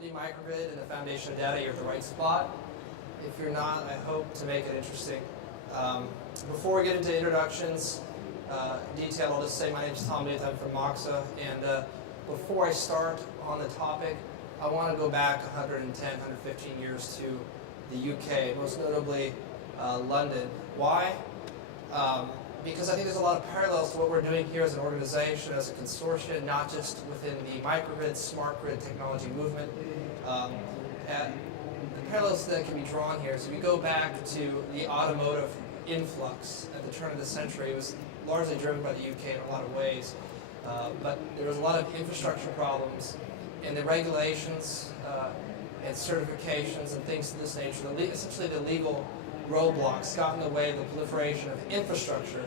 The microgrid and the foundation of data, you're at the right spot. If you're not, I hope to make it interesting. Before we get into introductions, detail, I'll just say my name is Tom Nuth, I'm from Moxa, and before I start on the topic, I want to go back 110, 115 years to the UK, most notably London. Why? Because I think there's a lot of parallels to what we're doing here as an organization, as a consortium, not just within the microgrid, smart grid technology movement. And the parallels that can be drawn here, so we go back to the automotive influx at the turn of the century. It was largely driven by the UK in a lot of ways, but there was a lot of infrastructure problems, and the regulations and certifications and things of this nature, essentially the legal roadblocks got in the way of the proliferation of infrastructure.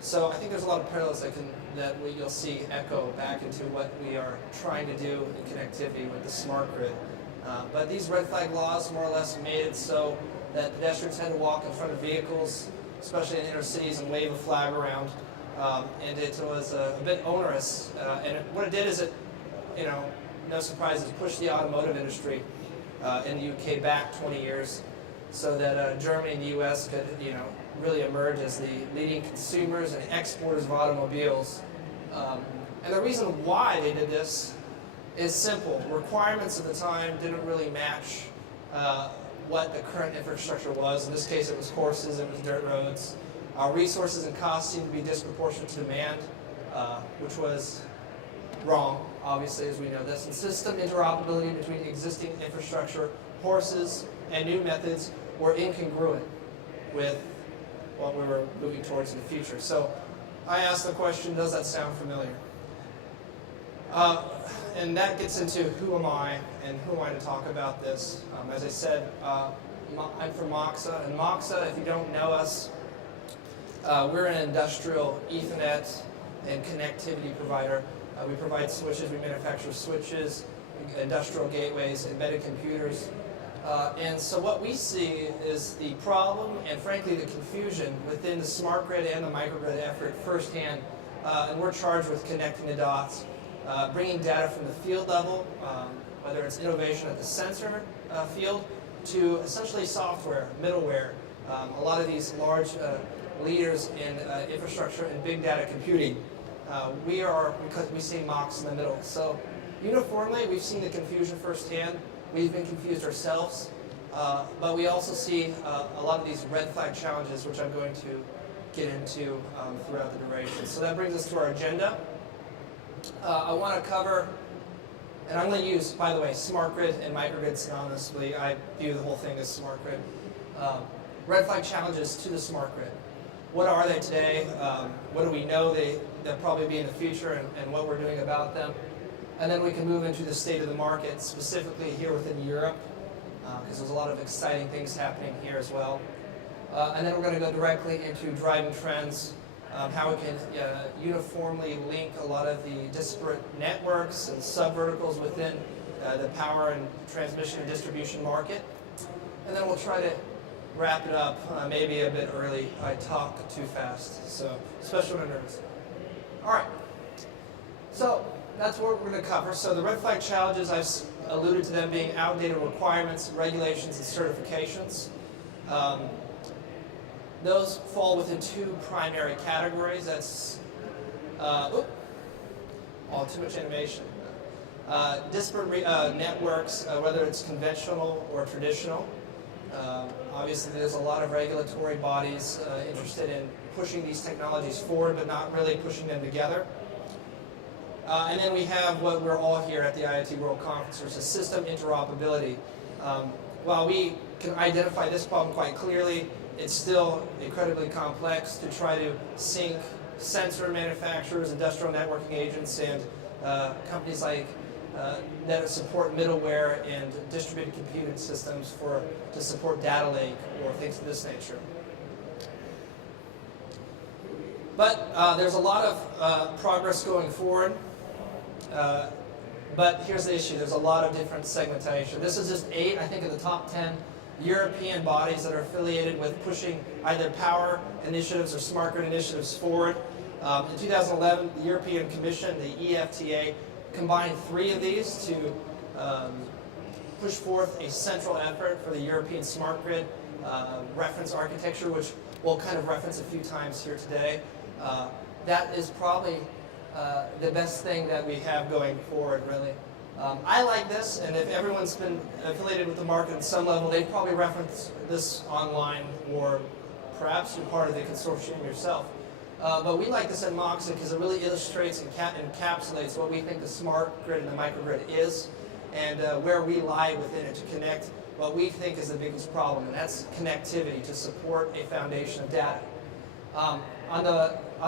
So I think there's a lot of parallels that you'll see echo back into what we are trying to do in connectivity with the smart grid. But these red flag laws more or less made it so that pedestrians had to walk in front of vehicles, especially in inner cities, and wave a flag around. And it was a bit onerous. And what it did is it, no surprises, pushed the automotive industry in the UK back 20 years. So that Germany and the US could, really emerge as the leading consumers and exporters of automobiles. And the reason why they did this is simple. Requirements at the time didn't really match what the current infrastructure was. In this case, it was horses, it was dirt roads. Resources and costs seemed to be disproportionate to demand, which was wrong, obviously, as we know this. And system interoperability between existing infrastructure, horses, and new methods were incongruent with what we were moving towards in the future. So I asked the question, does that sound familiar? And that gets into who am I and who am I to talk about this. As I said, I'm from Moxa, and Moxa, if you don't know us, we're an industrial Ethernet and connectivity provider. We provide switches, we manufacture switches, industrial gateways, embedded computers. And so what we see is the problem and frankly the confusion within the smart grid and the microgrid effort firsthand. And we're charged with connecting the dots, bringing data from the field level, whether it's innovation at the sensor field, to essentially software, middleware. A lot of these large leaders in infrastructure and big data computing, because we see Mox in the middle. So uniformly, we've seen the confusion firsthand. We've been confused ourselves, but we also see a lot of these red flag challenges, which I'm going to get into throughout the duration. So that brings us to our agenda. I want to cover, and I'm going to use, by the way, smart grid and microgrid synonymously. I view the whole thing as smart grid. Red flag challenges to the smart grid. What are they today? What do we know they'll probably be in the future, and what we're doing about them? And then we can move into the state of the market, specifically here within Europe, because there's a lot of exciting things happening here as well. And then we're going to go directly into driving trends, how we can uniformly link a lot of the disparate networks and sub-verticals within the power and transmission and distribution market. And then we'll try to wrap it up maybe a bit early. I talk too fast, so especially when I'm nervous. All right. So that's what we're going to cover. So the red flag challenges, I've alluded to them being outdated requirements, regulations, and certifications. Those fall within two primary categories. That's, too much animation. Disparate networks, whether it's conventional or traditional. Obviously, there's a lot of regulatory bodies interested in pushing these technologies forward, but not really pushing them together. And then we have what we're all here at the IoT World Congress, which is system interoperability. While we can identify this problem quite clearly, it's still incredibly complex to try to sync sensor manufacturers, industrial networking agents, and companies like that support middleware and distributed computing systems to support data lake or things of this nature. But there's a lot of progress going forward. But here's the issue. There's a lot of different segmentation. This is just 8, I think, of the top 10 European bodies that are affiliated with pushing either power initiatives or smart grid initiatives forward. In 2011, the European Commission, the EFTA, combined 3 of these to push forth a central effort for the European smart grid reference architecture, which we'll kind of reference a few times here today. That is probably the best thing that we have going forward, really. I like this, and if everyone's been affiliated with the market at some level, they'd probably reference this online, or perhaps you're part of the consortium yourself. But we like this at Moxa because it really illustrates and encapsulates what we think the smart grid and the microgrid is, and where we lie within it to connect what we think is the biggest problem, and that's connectivity to support a foundation of data. On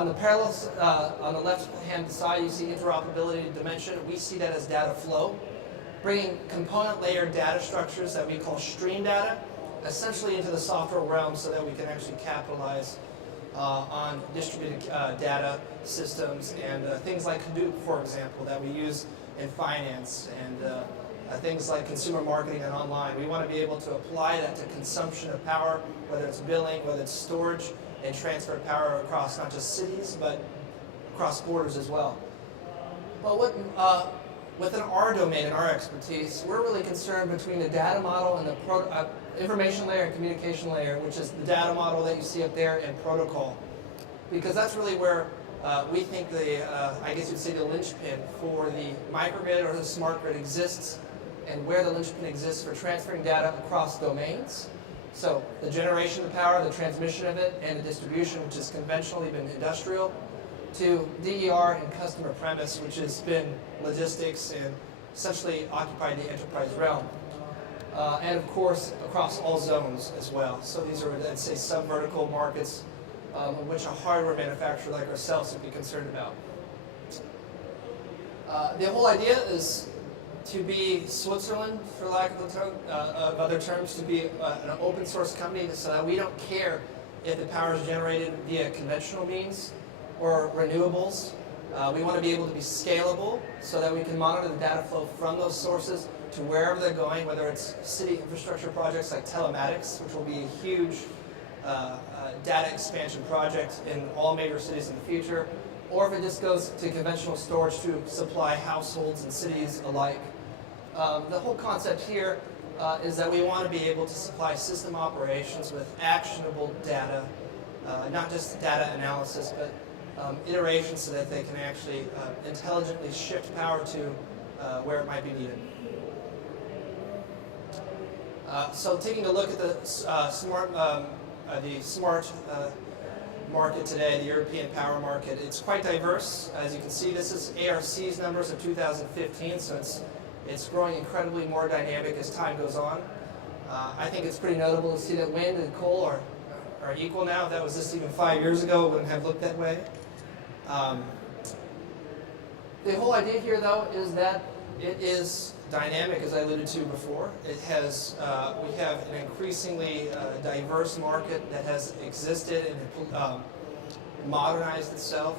the parallels, on the left-hand side, you see interoperability dimension. We see that as data flow, bringing component layer data structures that we call stream data, essentially into the software realm so that we can actually capitalize on distributed data systems and things like Hadoop, for example, that we use in finance, and things like consumer marketing and online. We want to be able to apply that to consumption of power, whether it's billing, whether it's storage, and transfer power across not just cities, but across borders as well. But within our domain and our expertise, we're really concerned between the data model and the information layer and communication layer, which is the data model that you see up there, and protocol. Because that's really where we think the, I guess you'd say, the linchpin for the microgrid or the smart grid exists, and where the linchpin exists for transferring data across domains. So the generation of power, the transmission of it, and the distribution, which has conventionally been industrial, to DER and customer premise, which has been logistics and essentially occupied the enterprise realm. And of course, across all zones as well. So these are, let's say, sub-vertical markets, which a hardware manufacturer like ourselves would be concerned about. The whole idea is to be Switzerland, for lack of other terms, to be an open source company so that we don't care if the power is generated via conventional means or renewables. We want to be able to be scalable so that we can monitor the data flow from those sources to wherever they're going, whether it's city infrastructure projects like telematics, which will be a huge data expansion project in all major cities in the future, or if it just goes to conventional storage to supply households and cities alike. The whole concept here is that we want to be able to supply system operations with actionable data, not just data analysis, but iteration so that they can actually intelligently shift power to where it might be needed. So taking a look at the smart market today, the European power market, it's quite diverse. As you can see, this is ARC's numbers of 2015, so it's growing incredibly more dynamic as time goes on. I think it's pretty notable to see that wind and coal are equal now. If that was just even 5 years ago, it wouldn't have looked that way. The whole idea here, though, is that it is dynamic, as I alluded to before. It has, we have an increasingly diverse market that has existed and modernized itself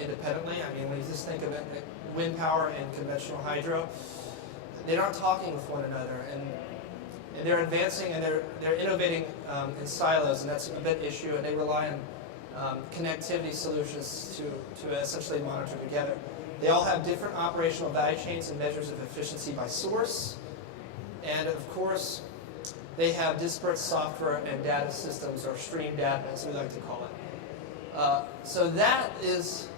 independently. I mean, when you just think of it, wind power and conventional hydro, they're not talking with one another, and they're advancing and they're innovating in silos, and that's a big issue, and they rely on connectivity solutions to essentially monitor together. They all have different operational value chains and measures of efficiency by source. And of course, they have disparate software and data systems, or stream data, as we like to call it. So that is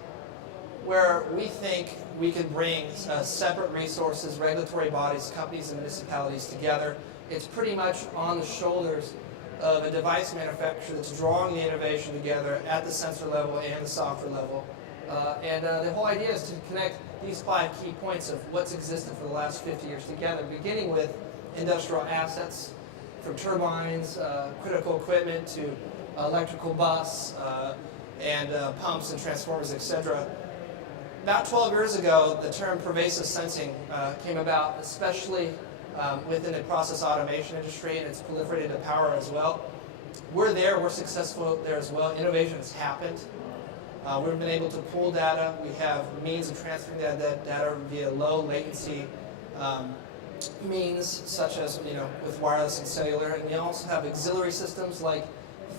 where we think we can bring separate resources, regulatory bodies, companies, and municipalities together. It's pretty much on the shoulders of a device manufacturer that's drawing the innovation together at the sensor level and the software level. The whole idea is to connect these 5 key points of what's existed for the last 50 years together, beginning with industrial assets, from turbines, critical equipment, to electrical bus, and pumps and transformers, etc. About 12 years ago, the term pervasive sensing came about, especially within the process automation industry, and it's proliferated to power as well. We're there, we're successful there as well. Innovation has happened. We've been able to pull data. We have means of transferring that data via low latency means, such as with wireless and cellular. And we also have auxiliary systems like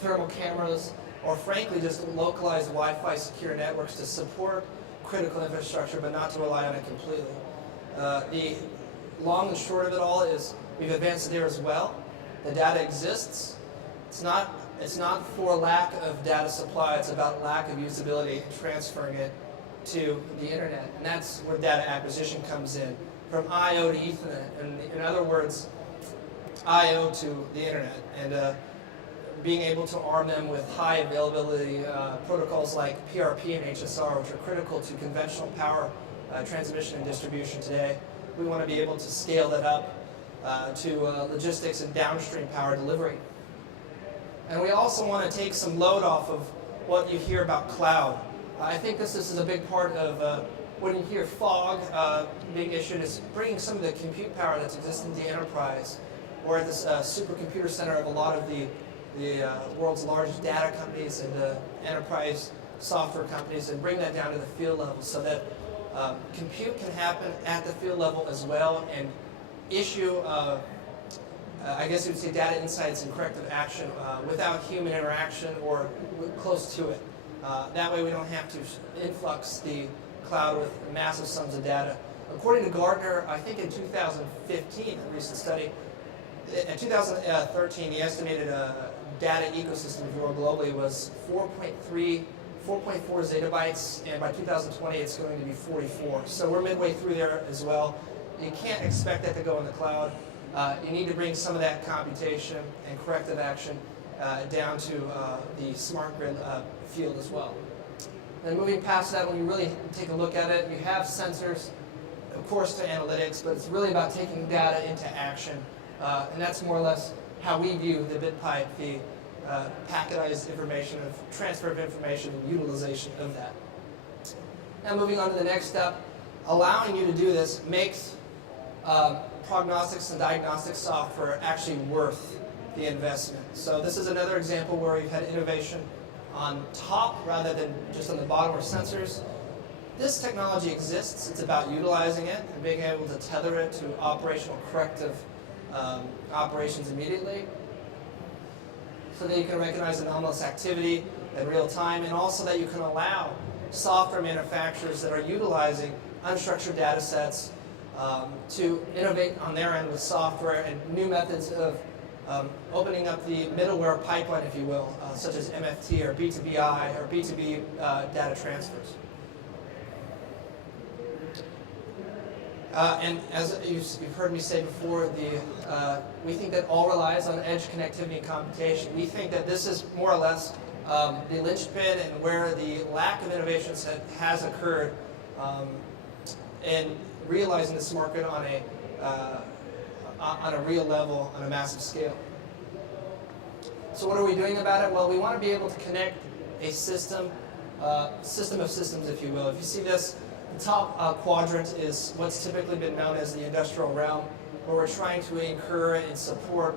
thermal cameras, or frankly, just localized Wi-Fi secure networks to support critical infrastructure, but not to rely on it completely. The long and short of it all is we've advanced there as well. The data exists. It's not for lack of data supply. It's about lack of usability, transferring it to the internet, and that's where data acquisition comes in, from I/O to Ethernet, and in other words, I/O to the internet, and being able to arm them with high availability protocols like PRP and HSR, which are critical to conventional power transmission and distribution today. We want to be able to scale that up to logistics and downstream power delivery. And we also want to take some load off of what you hear about cloud. I think this is a big part of when you hear fog being issued, is bringing some of the compute power that's existing in the enterprise, or at this supercomputer center of a lot of the world's largest data companies and enterprise software companies, and bring that down to the field level so that compute can happen at the field level as well, and issue, I guess you would say, data insights and corrective action without human interaction or close to it. That way we don't have to influx the cloud with massive sums of data. According to Gartner, I think in 2015, a recent study, in 2013, the estimated data ecosystem, if you will, globally was 4.4 zettabytes, and by 2020 it's going to be 44. So we're midway through there as well. You can't expect that to go in the cloud. You need to bring some of that computation and corrective action down to the smart grid field as well. Then moving past that, when you really take a look at it, you have sensors, of course, to analytics, but it's really about taking data into action. And that's more or less how we view the bit pipe, the packetized information, of transfer of information and utilization of that. Now moving on to the next step, allowing you to do this makes prognostics and diagnostic software actually worth the investment. So this is another example where we've had innovation on top rather than just on the bottom, or sensors. This technology exists. It's about utilizing it and being able to tether it to operational corrective operations immediately, so that you can recognize anomalous activity in real time, and also that you can allow software manufacturers that are utilizing unstructured data sets to innovate on their end with software and new methods of opening up the middleware pipeline, if you will, such as MFT or B2BI or B2B data transfers. And as you've heard me say before, we think that all relies on edge connectivity and computation. We think that this is more or less the linchpin and where the lack of innovations has occurred in realizing this market on a real level, on a massive scale. So what are we doing about it? Well, we want to be able to connect a system of systems, if you will. If you see this, the top quadrant is what's typically been known as the industrial realm, where we're trying to incur and support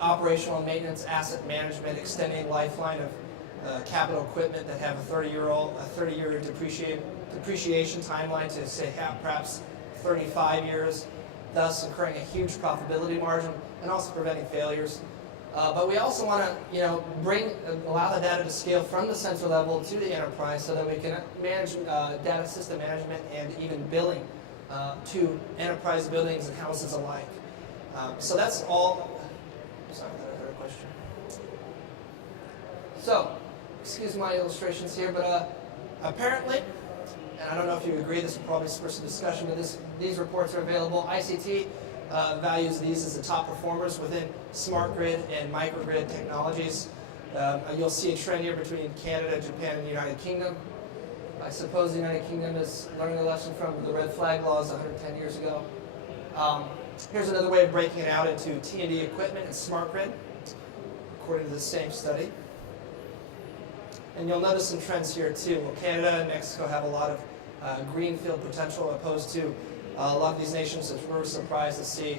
operational maintenance, asset management, extending lifeline of capital equipment that have a 30-year depreciation timeline to, say, perhaps 35 years, thus incurring a huge profitability margin and also preventing failures. But we also want to, allow the data to scale from the sensor level to the enterprise, so that we can manage data system management and even billing to enterprise buildings and houses alike. So that's all. Sorry, I had a question. So, excuse my illustrations here, but apparently, and I don't know if you agree, this will probably spur some discussion, but these reports are available. ICT values these as the top performers within smart grid and microgrid technologies. You'll see a trend here between Canada, Japan, and the United Kingdom. I suppose the United Kingdom is learning a lesson from the red flag laws 110 years ago. Here's another way of breaking it out into T&D equipment and smart grid, according to the same study. And you'll notice some trends here too. Well, Canada and Mexico have a lot of greenfield potential, opposed to a lot of these nations that we're surprised to see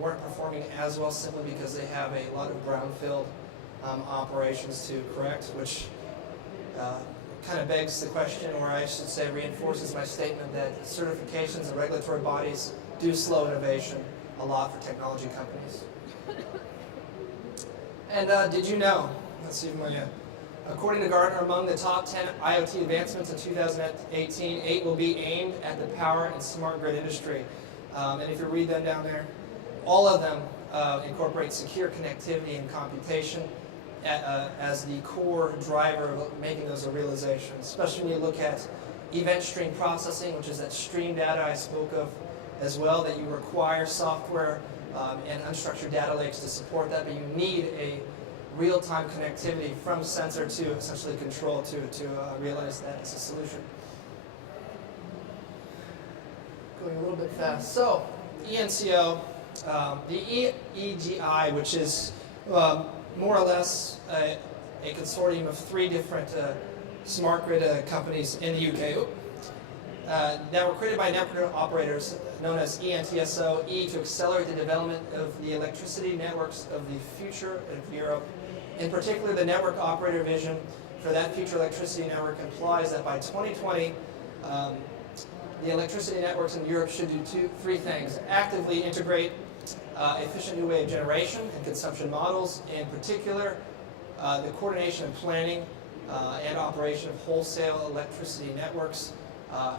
weren't performing as well, simply because they have a lot of brownfield operations to correct, which kind of begs the question, or I should say reinforces my statement, that certifications and regulatory bodies do slow innovation a lot for technology companies. And did you know, let's see if my, according to Gartner, among the top 10 IoT advancements in 2018, 8 will be aimed at the power and smart grid industry. And if you read them down there, all of them incorporate secure connectivity and computation as the core driver of making those a realization, especially when you look at event stream processing, which is that stream data I spoke of as well, that you require software and unstructured data lakes to support that, but you need a real-time connectivity from sensor to essentially control to realize that as a solution. Going a little bit fast. So, ENCO, the EEGI, which is more or less a consortium of 3 different smart grid companies in the UK that were created by network operators known as ENTSO, E to accelerate the development of the electricity networks of the future of Europe. In particular, the network operator vision for that future electricity network implies that by 2020, the electricity networks in Europe should do 3 things. Actively integrate efficient new way of generation and consumption models, in particular, the coordination and planning and operation of wholesale electricity networks,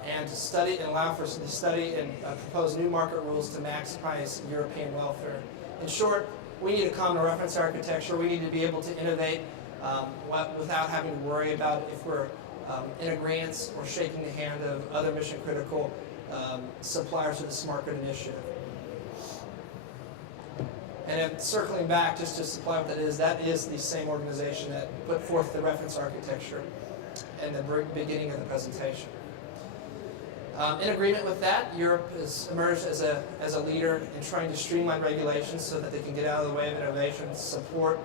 and to study and allow for the study and propose new market rules to maximize European welfare. In short, we need a common reference architecture. We need to be able to innovate without having to worry about if we're in agreement or shaking the hand of other mission-critical suppliers of the Smart Grid Initiative. And circling back, just to supply what that is the same organization that put forth the reference architecture in the beginning of the presentation. In agreement with that, Europe has emerged as a leader in trying to streamline regulations so that they can get out of the way of innovation, support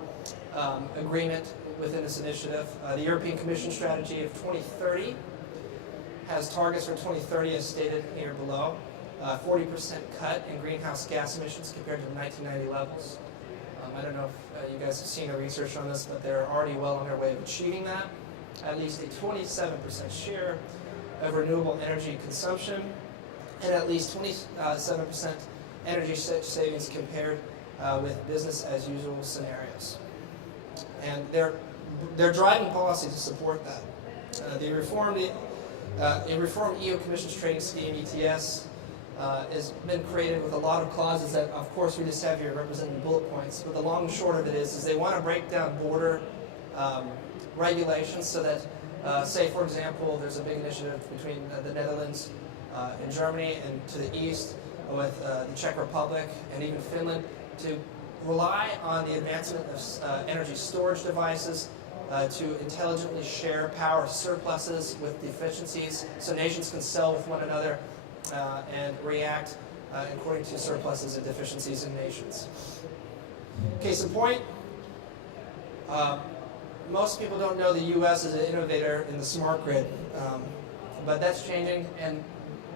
agreement within this initiative. The European Commission strategy of 2030 has targets for 2030 as stated here below. 40% cut in greenhouse gas emissions compared to the 1990 levels. I don't know if you guys have seen the research on this, but they're already well on their way of achieving that. At least a 27% share of renewable energy consumption, and at least 27% energy savings compared with business as usual scenarios. And they're driving policy to support that. The reformed EU Commission's trading scheme, ETS, has been created with a lot of clauses that, of course, we just have here representing bullet points. But the long and short of it is they want to break down border regulations so that, say, for example, there's a big initiative between the Netherlands and Germany and to the east with the Czech Republic and even Finland to rely on the advancement of energy storage devices to intelligently share power surpluses with deficiencies so nations can sell with one another and react according to surpluses and deficiencies in nations. Case in point, most people don't know the U.S. is an innovator in the smart grid, but that's changing, and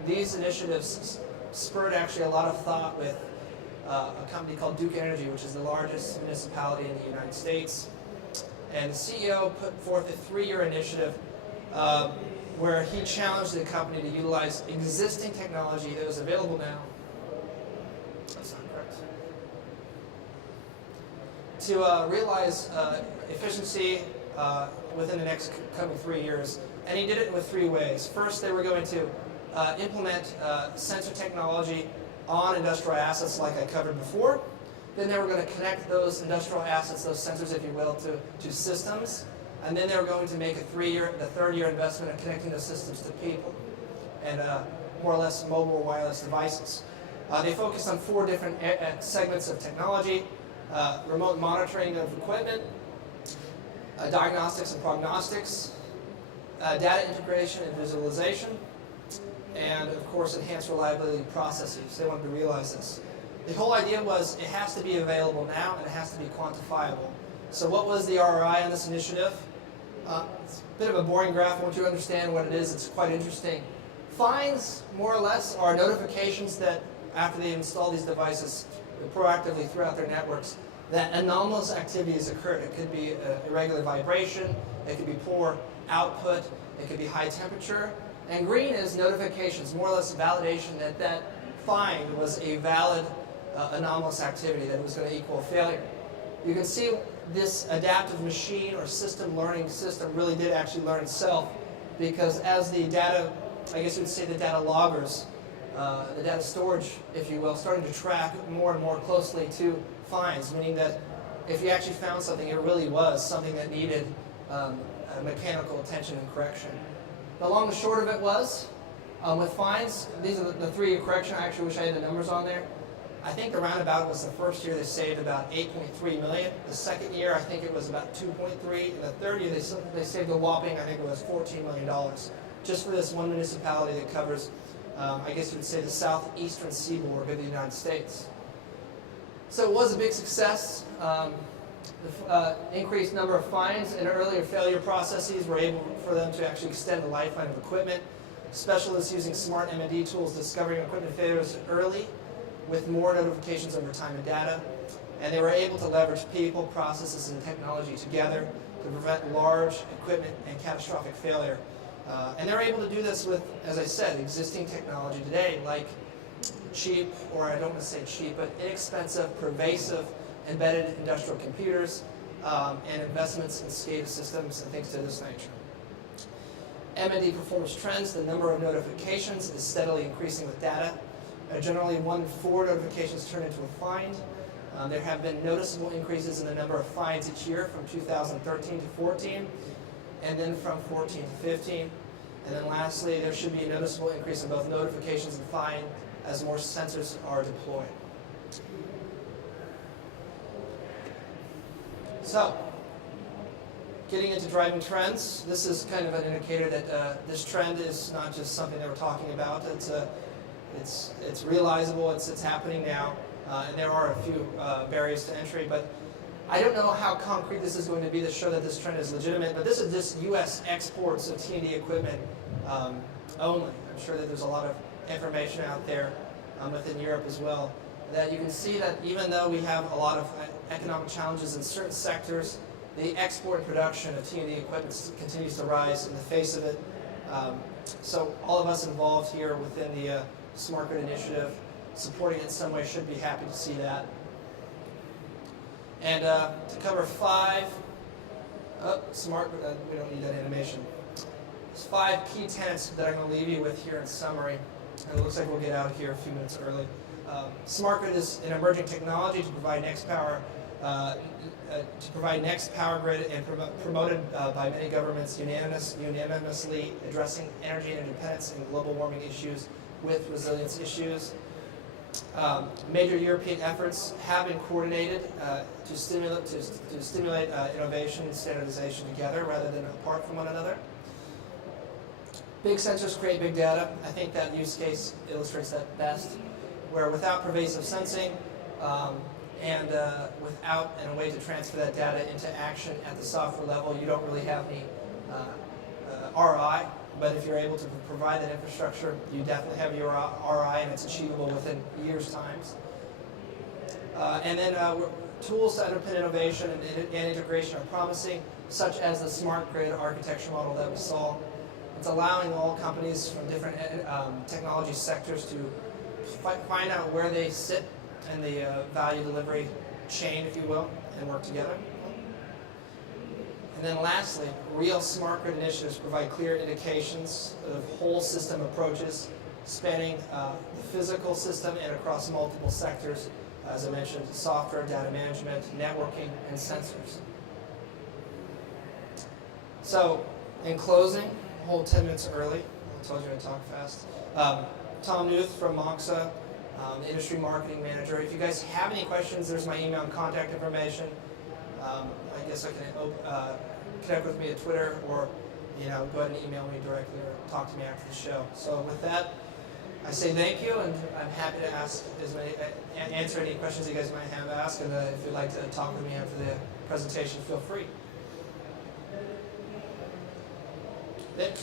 these initiatives spurred actually a lot of thought with a company called Duke Energy, which is the largest municipality in the United States. And the CEO put forth a 3-year initiative where he challenged the company to utilize existing technology that was available now. That's not correct. To realize efficiency within the next coming 3 years. And he did it with 3 ways. First, they were going to implement sensor technology on industrial assets like I covered before. Then they were going to connect those industrial assets, those sensors, if you will, to systems. And then they were going to make the 3rd-year investment in connecting those systems to people and more or less mobile wireless devices. They focused on 4 different segments of technology: remote monitoring of equipment, diagnostics and prognostics, data integration and visualization, and of course enhanced reliability processes. They wanted to realize this. The whole idea was it has to be available now and it has to be quantifiable. So what was the ROI on this initiative? It's a bit of a boring graph. Once you understand what it is, it's quite interesting. Fines, more or less, are notifications that after they install these devices proactively throughout their networks, that anomalous activity has occurred. It could be irregular vibration, it could be poor output, it could be high temperature. And green is notifications, more or less validation that that find was a valid anomalous activity, that it was going to equal failure. You can see this adaptive machine or system learning system really did actually learn itself, because as the data, I guess you would say the data loggers, the data storage, if you will, started to track more and more closely to finds, meaning that if you actually found something, it really was something that needed mechanical attention and correction. The long and short of it was, with fines, these are the 3-year correction. I actually wish I had the numbers on there. I think the roundabout was the first year they saved about 8.3 million. The second year, I think it was about 2.3. And the third year, they saved a whopping, I think it was $14 million, just for this one municipality that covers, I guess you would say, the southeastern seaboard of the United States. So it was a big success. The increased number of fines and earlier failure processes were able for them to actually extend the lifetime of equipment. Specialists using smart M&D tools discovering equipment failures early with more notifications over time and data. And they were able to leverage people, processes, and technology together to prevent large equipment and catastrophic failure. And they're able to do this with, as I said, existing technology today, like cheap, or I don't want to say cheap, but inexpensive, pervasive, embedded industrial computers, and investments in SCADA systems and things to this nature. M&D performance trends, the number of notifications is steadily increasing with data. Generally, 1 in 4 notifications turn into a find. There have been noticeable increases in the number of fines each year from 2013 to 14, and then from 14 to 15. And then lastly, there should be a noticeable increase in both notifications and fine as more sensors are deployed. So, getting into driving trends, this is kind of an indicator that this trend is not just something that we're talking about. It's realizable, it's happening now, and there are a few barriers to entry, but I don't know how concrete this is going to be to show that this trend is legitimate, but this is just U.S. exports of T&D equipment only. I'm sure that there's a lot of information out there within Europe as well, that you can see that even though we have a lot of economic challenges in certain sectors, the export and production of T&D equipment continues to rise in the face of it. So all of us involved here within the Smart Grid Initiative, supporting it in some way, should be happy to see that. And to cover 5, we don't need that animation. There's 5 key tenets that I'm going to leave you with here in summary. And it looks like we'll get out of here a few minutes early. Smart Grid is an emerging technology to provide next power grid, and promoted by many governments unanimously addressing energy independence and global warming issues with resilience issues. Major European efforts have been coordinated to stimulate innovation and standardization together rather than apart from one another. Big sensors create big data. I think that use case illustrates that best, where without pervasive sensing and without a way to transfer that data into action at the software level, you don't really have any RI. But if you're able to provide that infrastructure, you definitely have your RI, and it's achievable within years' times. And then tools to underpin innovation and integration are promising, such as the smart grid architecture model that we saw. It's allowing all companies from different technology sectors to find out where they sit in the value delivery chain, if you will, and work together. And then lastly, real smart grid initiatives provide clear indications of whole system approaches spanning the physical system and across multiple sectors, as I mentioned, software, data management, networking, and sensors. So, in closing, hold 10 minutes early. I told you I'd talk fast. Tom Nuth from Moxa, the industry marketing manager. If you guys have any questions, there's my email and contact information. I guess I can connect with me at Twitter, or go ahead and email me directly or talk to me after the show. So with that, I say thank you, and I'm happy to answer any questions you guys might have asked. And if you'd like to talk with me after the presentation, feel free. Thanks.